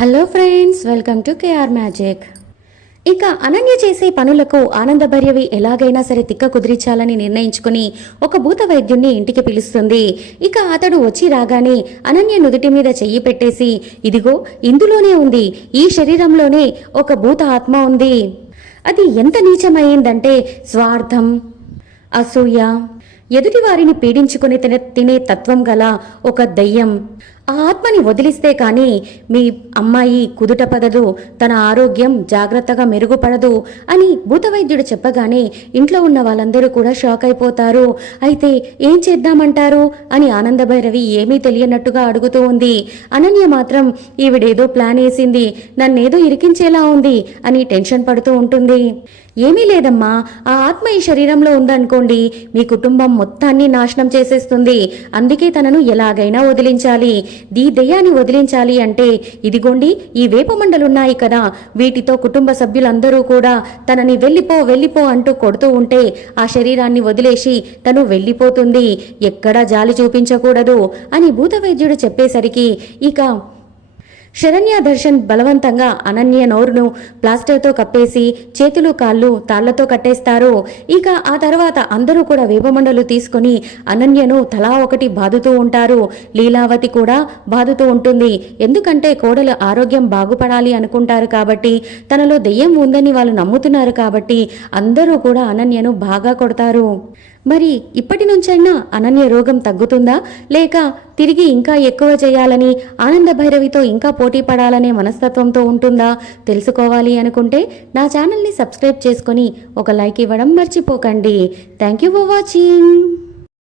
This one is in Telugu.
Hello friends welcome to KR magic ఇక అనన్య చేసే పనులకు ఆనందభర్యవి ఎలాగైనా సరే తిక్క కుదిరించాలని నిర్ణయించుకుని ఒక భూత వైద్యుణ్ణి ఇంటికి పిలుస్తుంది. ఇక అతడు వచ్చి రాగానే అనన్య నుదుటి మీద చెయ్యి పెట్టేసి ఇదిగో ఇందులోనే ఉంది. ఈ శరీరంలోనే ఒక భూత ఆత్మ ఉంది. అది ఎంత నీచమైందంటే స్వార్థం అసూయ. ఎదుటి వారిని పీడించుకుని తినే తినే తత్వం గల ఒక దయ్యం. ఆ ఆత్మని వదిలిస్తే కానీ మీ అమ్మాయి కుదుట పదదు తన ఆరోగ్యం జాగ్రత్తగా మెరుగుపడదు అని భూతవైద్యుడు చెప్పగానే ఇంట్లో ఉన్న వాళ్ళందరూ కూడా షాక్ అయిపోతారు. అయితే ఏం చేద్దామంటారు? అని ఆనందభైరవి ఏమీ తెలియనట్టుగా అడుగుతూ ఉంది. అనన్య మాత్రం ఈవిడేదో ప్లాన్ వేసింది నన్నేదో ఇరికించేలా ఉంది అని టెన్షన్ పడుతూ ఉంటుంది. ఏమీ లేదమ్మా ఆ ఆత్మ ఈ శరీరంలో ఉందనుకోండి మీ కుటుంబం మొత్తాన్ని నాశనం చేసేస్తుంది. అందుకే తనను ఎలాగైనా వదిలించాలి. దీ దెయ్యాన్ని వదిలించాలి అంటే ఇదిగోండి ఈ వేపమండలున్నాయి కదా. వీటితో కుటుంబ సభ్యులందరూ కూడా తనని వెళ్ళిపో వెళ్ళిపో అంటూ కొడుతూ ఉంటే ఆ శరీరాన్ని వదిలేసి తను వెళ్ళిపోతుంది. ఎక్కడా జాలి చూపించకూడదు అని భూతవైద్యుడు చెప్పేసరికి ఇక శరణ్య దర్శన్ బలవంతంగా అనన్య నోరును ప్లాస్టర్తో కప్పేసి చేతులు కాళ్ళు తాళ్ళతో కట్టేస్తారు. ఇక ఆ తర్వాత అందరూ కూడా వేపమండలు తీసుకొని అనన్యను తలా ఒకటి బాదుతూ ఉంటారు. లీలావతి కూడా బాదుతూ ఉంటుంది. ఎందుకంటే కోడల ఆరోగ్యం బాగుపడాలి అనుకుంటారు కాబట్టి తనలో దెయ్యం ఉందని వాళ్ళు నమ్ముతున్నారు కాబట్టి అందరూ కూడా అనన్యను బాగా కొడతారు. మరి ఇప్పటి నుంచైనా అనన్య రోగం తగ్గుతుందా? లేక తిరిగి ఇంకా ఎక్కువ చేయాలని ఆనంద భైరవితో ఇంకా పోటీ పడాలనే మనస్తత్వంతో ఉంటుందా? తెలుసుకోవాలి అనుకుంటే నా ఛానల్ని సబ్స్క్రైబ్ చేసుకొని ఒక లైక్ ఇవ్వడం మర్చిపోకండి. Thank you for watching.